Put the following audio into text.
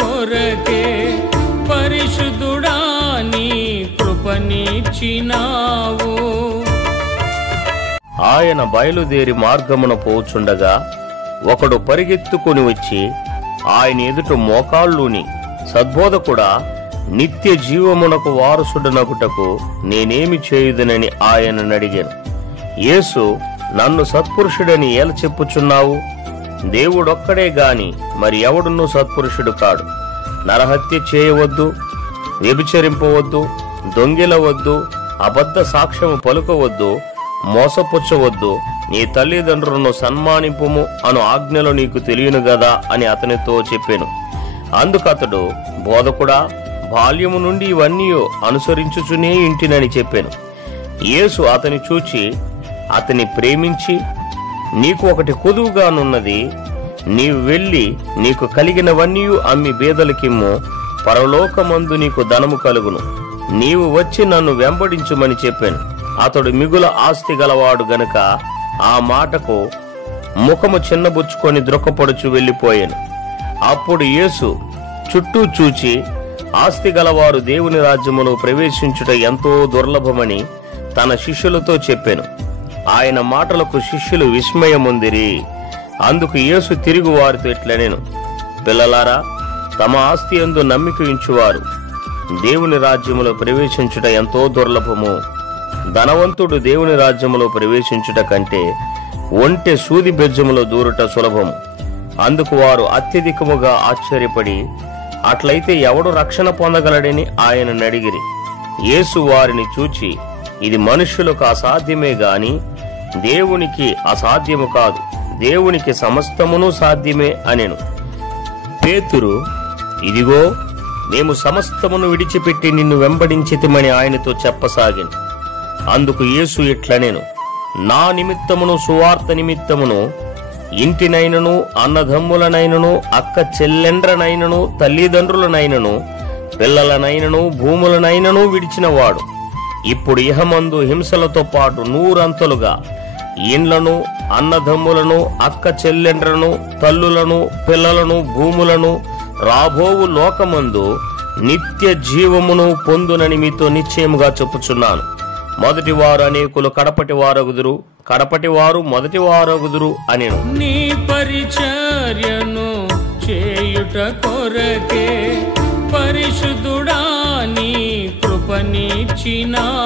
కొరకే పరిశుద్ధుడా నీ కృపనిచ్చినావు. ఆయన బయలుదేరి మార్గమున పోచుండగా ఒకడు పరిగెత్తుకుని వచ్చి ఆయన ఎదుట మోకాళ్ళూని, సద్బోధకుడా, నిత్య జీవమునకు వారసుడనగుటకు నేనేమి చేయుదునని ఆయనను అడిగాను. యేసు, నన్ను సత్పురుషుడని ఏల చెప్పుచున్నావు? దేవుడొక్కడే గాని మరి ఎవడునూ సత్పురుషుడు కాడు. నరహత్య చేయవద్దు, వ్యభిచరింపవద్దు, దొంగిలవద్దు, అబద్ధ సాక్ష్యము పలుకవద్దు, మోసపుచ్చవద్దు, నీ తల్లిదండ్రులను సన్మానింపుము అను ఆజ్ఞలు నీకు తెలియను గదా అని అతనితో చెప్పాను. అందుకతడు, బోధకుడా, బాల్యము నుండి ఇవన్నీ అనుసరించుచునే ఇంటినని చెప్పాను. యేసు అతని చూచి అతని ప్రేమించి, నీకు ఒకటి కొదువుగానున్నది, నీవు వెళ్ళి నీకు కలిగినవన్నీ అమ్మి బీదలకిమ్ము, పరలోకమందు నీకు ధనము కలుగును, నీవు వచ్చి నన్ను వెంబడించుమని చెప్పాను. అతడు మిగుల ఆస్తి గలవాడు గనుక ఆ మాటకు ముఖము చిన్నబుచ్చుకొని ద్రొక్కపడుచు వెళ్ళిపోయాను. అప్పుడు యేసు చుట్టూ చూచి, ఆస్తి గలవారు దేవుని రాజ్యములో ప్రవేశించుట ఎంతో దుర్లభమని తన శిష్యులతో చెప్పాను. ఆయన మాటలకు శిష్యులు విస్మయముందిరి. అందుకు యేసు తిరిగి వారితో ఇట్లనెను, పిల్లలారా, తమ ఆస్తి యందు నమ్మిక ఉంచువారు దేవుని రాజ్యములో ప్రవేశించుట ఎంతో దుర్లభము. ధనవంతుడు దేవుని రాజ్యములో ప్రవేశించుట కంటే ఒంటె సూది బెజ్జములో దూరుట సులభము. అందుకు వారు అత్యధికముగా ఆశ్చర్యపడి, అట్లయితే ఎవడు రక్షణ పొందగలడని ఆయనను అడిగిరి. యేసు వారిని చూచి, ఇది మనుష్యులకు అసాధ్యమే గాని దేవునికి అసాధ్యము కాదు, దేవునికి సమస్తమును సాధ్యమే అనెను. పేతురు, ఇదిగో మేము సమస్తమును విడిచిపెట్టి నిన్ను వెంబడించితిమని ఆయనతో చెప్పసాగిను. అందుకు యేసు ఇట్లనెను, నా నిమిత్తమును సువార్త నిమిత్తమును ఇంటినైనను, అన్నదమ్ములనైనను, అక్క చెల్లెండ్రనైనను, తల్లిదండ్రులనైనను, పిల్లలనైనను, భూములనైనను విడిచినవాడు ఇప్పుడు ఇహమందు హింసలతో పాటు 100 అంతలుగా ఇండ్లను, అన్నదమ్ములను, అక్క చెల్లెండ్రను, తల్లులను, పిల్లలను, భూములను రాబోవు లోకమందు నిత్య జీవమును పొందునని మీతో నిశ్చయముగా చెప్పుచున్నాను. మొదటి వారు అనేకులు కడపటి వారగుదురు, కడపటి వారు మొదటి వారగుదురు అనెను. నీ పరిచర్యను చేయుట కొరకే పరిశుద్ధుడా నీ కృపనిచ్చినావు.